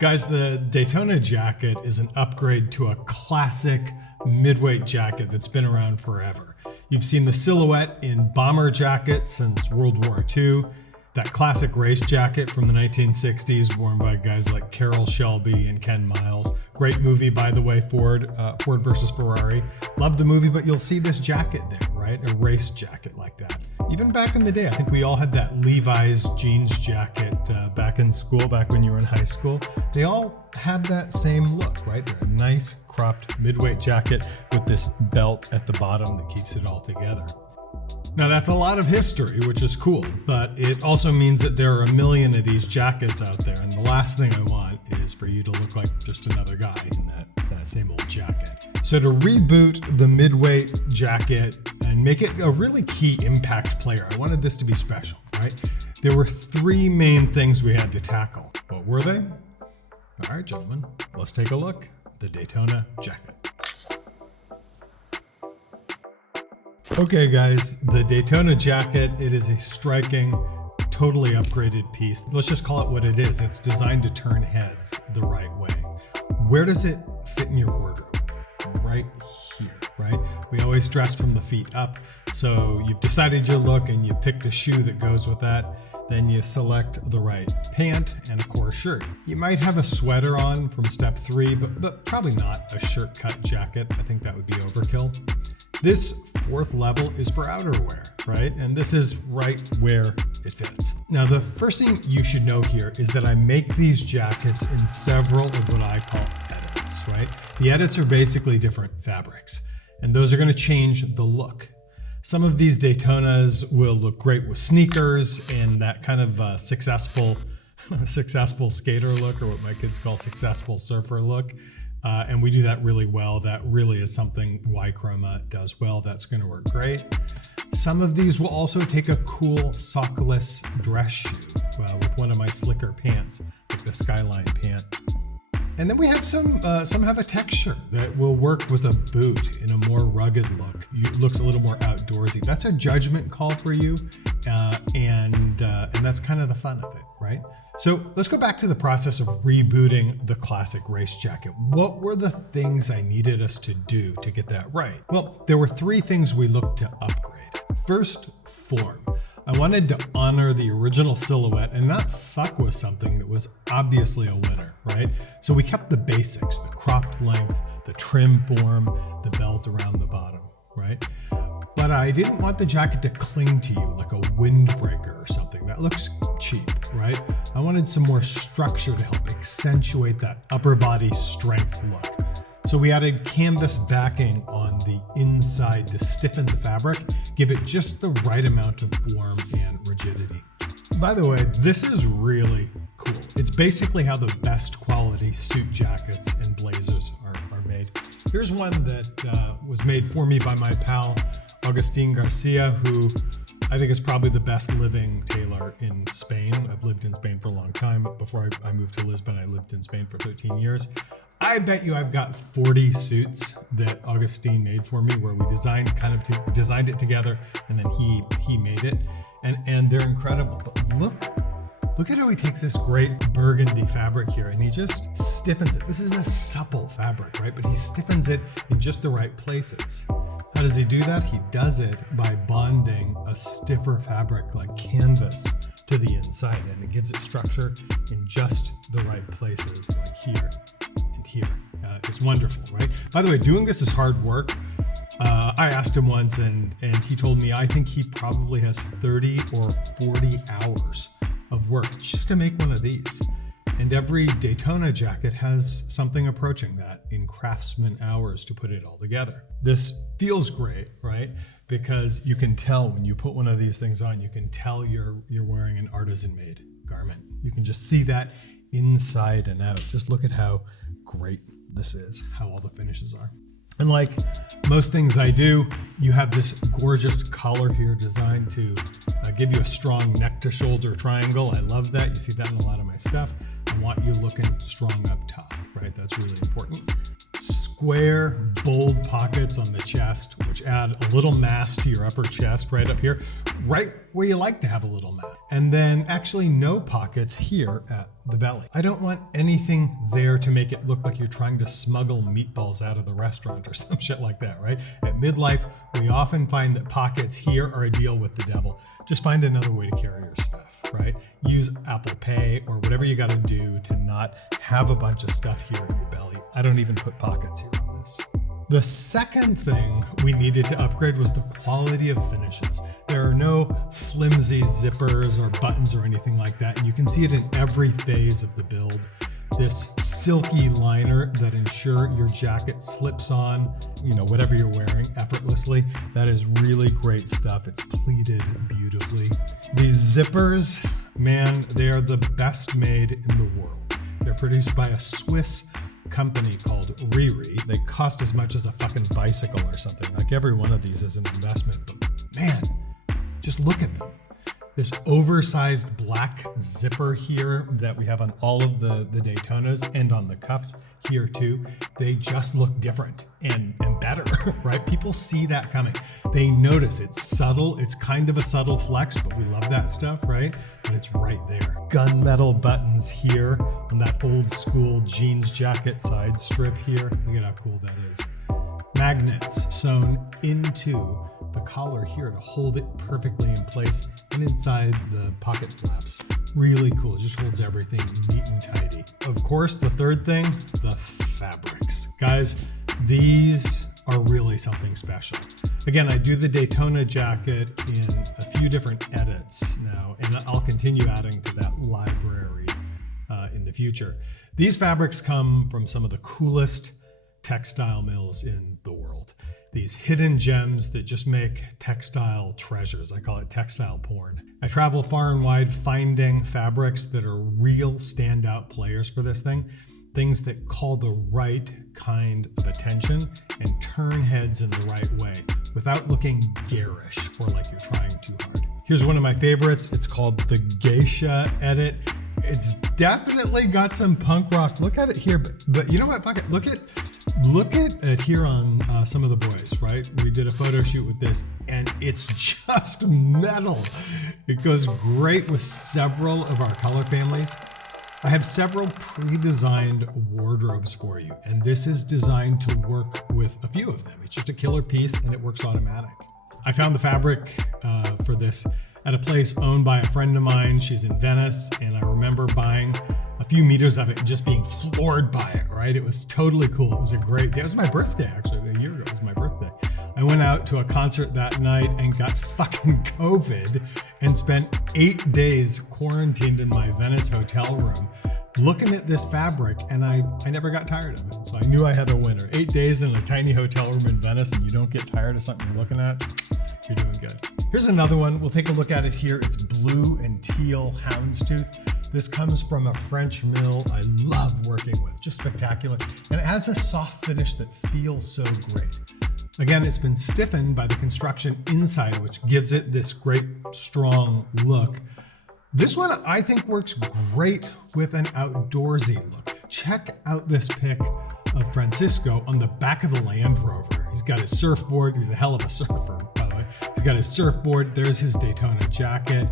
Guys, the Daytona Jacket is an upgrade to a classic midweight jacket that's been around forever. You've seen the silhouette in bomber jackets since World War II, that classic race jacket from the 1960s worn by guys like Carroll Shelby and Ken Miles. Great movie, by the way, Ford versus Ferrari. Love the movie, but you'll see this jacket there, right? A race jacket like that. Even back in the day, I think we all had that Levi's jeans jacket back in school, back when you were in high school. They all have that same look, right? They're a nice cropped midweight jacket with this belt at the bottom that keeps it all together. Now that's a lot of history, which is cool, but it also means that there are a million of these jackets out there, and the last thing I want is for you to look like just another guy in that same old jacket. So to reboot the midweight jacket and make it a really key impact player, I wanted this to be special, right? There were three main things we had to tackle. What were they? All right, gentlemen, let's take a look. The Daytona Jacket. Okay guys, the Daytona Jacket, it is a striking, totally upgraded piece. Let's just call it what it is. It's designed to turn heads the right way. Where does it fit in your wardrobe? Right here, right? We always dress from the feet up. So you've decided your look and you picked a shoe that goes with that. Then you select the right pant and of course shirt. You might have a sweater on from step 3, but probably not a shirt cut jacket. I think that would be overkill. This fourth level is for outerwear, right? And this is right where it fits. Now, the first thing you should know here is that I make these jackets in several of what I call edits, right? The edits are basically different fabrics, and those are gonna change the look. Some of these Daytonas will look great with sneakers and that kind of successful skater look, or what my kids call successful surfer look. And we do that really well. That really is something Y.Chroma does well. That's going to work great. Some of these will also take a cool sockless dress shoe with one of my slicker pants, like the Skyline pant. And then we have some have a texture that will work with a boot in a more rugged look. It looks a little more outdoorsy. That's a judgment call for you, and that's kind of the fun of it, right? So let's go back to the process of rebooting the classic race jacket. What were the things I needed us to do to get that right? Well, there were three things we looked to upgrade. First, form. I wanted to honor the original silhouette and not fuck with something that was obviously a winner, right? So we kept the basics, the cropped length, the trim form, the belt around the bottom, right? But I didn't want the jacket to cling to you like a windbreaker or something. That looks cheap, right? I wanted some more structure to help accentuate that upper body strength look. So we added canvas backing on the inside to stiffen the fabric, give it just the right amount of form and rigidity. By the way, this is really cool. It's basically how the best quality suit jackets and blazers are made. Here's one that was made for me by my pal, Agustin Garcia, who I think is probably the best living tailor in Spain. I've lived in Spain for a long time. Before I moved to Lisbon, I lived in Spain for 13 years. I bet you I've got 40 suits that Agustin made for me where we designed it together and then he made it. And they're incredible. But look at how he takes this great burgundy fabric here and he just stiffens it. This is a supple fabric, right? But he stiffens it in just the right places. How does he do that? He does it by bonding a stiffer fabric like canvas to the inside, and it gives it structure in just the right places, like here and here. It's wonderful, right? By the way, doing this is hard work. I asked him once and he told me I think he probably has 30 or 40 hours of work just to make one of these. And every Daytona jacket has something approaching that in craftsman hours to put it all together. This feels great, right? Because you can tell when you put one of these things on, you can tell you're wearing an artisan-made garment. You can just see that inside and out. Just look at how great this is, how all the finishes are. And like most things I do, you have this gorgeous collar here designed to give you a strong neck to shoulder triangle. I love that. You see that in a lot of my stuff. I want you looking strong up top, right? That's really important. Square, bold pockets on the chest, which add a little mass to your upper chest right up here, right where you like to have a little mass. And then actually no pockets here at the belly. I don't want anything there to make it look like you're trying to smuggle meatballs out of the restaurant or some shit like that, right? At midlife, we often find that pockets here are a deal with the devil. Just find another way to carry your stuff, right? Use Apple Pay or whatever you got to do to not have a bunch of stuff here at your belly. I don't even put pockets here on this. The second thing we needed to upgrade was the quality of finishes. There are no flimsy zippers or buttons or anything like that, and you can see it in every phase of the build. This silky liner that ensure your jacket slips on, whatever you're wearing effortlessly. That is really great stuff. It's pleated beautifully. These zippers, man, they are the best made in the world. They're produced by a Swiss company called Riri. They cost as much as a fucking bicycle or something. Like every one of these is an investment, but man, just look at them. This oversized black zipper here that we have on all of the Daytonas and on the cuffs here too, they just look different and better, right? People see that coming. They notice it's subtle. It's kind of a subtle flex, but we love that stuff, right? But it's right there. Gunmetal buttons here on that old school jeans jacket side strip here. Look at how cool that is. Magnets sewn into the collar here to hold it perfectly in place and inside the pocket flaps. Really cool, it just holds everything neat and tidy. Of course, the third thing, the fabrics. Guys, these are really something special. Again, I do the Daytona Jacket in a few different edits now, and I'll continue adding to that library in the future. These fabrics come from some of the coolest textile mills in the world. These hidden gems that just make textile treasures. I call it textile porn. I travel far and wide finding fabrics that are real standout players for this thing. Things that call the right kind of attention and turn heads in the right way without looking garish or like you're trying too hard. Here's one of my favorites. It's called the Geisha Edit. It's definitely got some punk rock. Look at it here, but you know what? Fuck it. Look at it here on some of the boys, right? We did a photo shoot with this and it's just metal. It goes great with several of our color families. I have several pre-designed wardrobes for you, and this is designed to work with a few of them. It's just a killer piece and it works automatic. I found the fabric for this at a place owned by a friend of mine. She's in Venice, and I remember buying a few meters of it and just being floored by it, right? It was totally cool. It was a great day. It was my birthday, actually. A year ago, it was my birthday. I went out to a concert that night and got fucking COVID and spent 8 days quarantined in my Venice hotel room looking at this fabric, and I never got tired of it. So I knew I had a winner. 8 days in a tiny hotel room in Venice and you don't get tired of something you're looking at, you're doing good. Here's another one. We'll take a look at it here. It's blue and teal houndstooth. This comes from a French mill I love working with, just spectacular. And it has a soft finish that feels so great. Again, it's been stiffened by the construction inside, which gives it this great, strong look. This one I think works great with an outdoorsy look. Check out this pic of Francisco on the back of the Land Rover. He's got his surfboard. He's a hell of a surfer, by the way. He's got his surfboard. There's his Daytona jacket.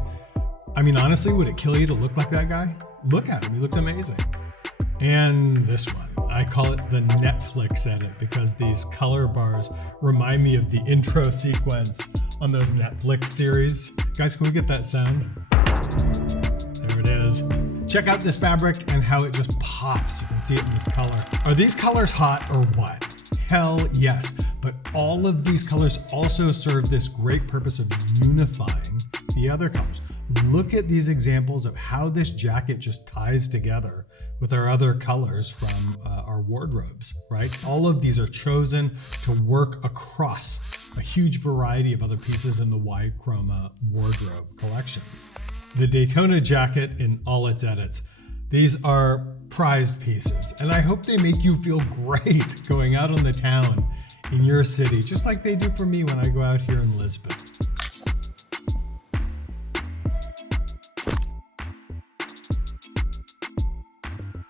I mean, honestly, would it kill you to look like that guy? Look at him. He looks amazing. And this one, I call it the Netflix edit because these color bars remind me of the intro sequence on those Netflix series. Guys, can we get that sound? There it is. Check out this fabric and how it just pops. You can see it in this color. Are these colors hot or what? Hell yes. But all of these colors also serve this great purpose of unifying the other colors. Look at these examples of how this jacket just ties together with our other colors from our wardrobes, right? All of these are chosen to work across a huge variety of other pieces in the Y.Chroma wardrobe collections. The Daytona Jacket in all its edits. These are prized pieces, and I hope they make you feel great going out on the town in your city, just like they do for me when I go out here in Lisbon.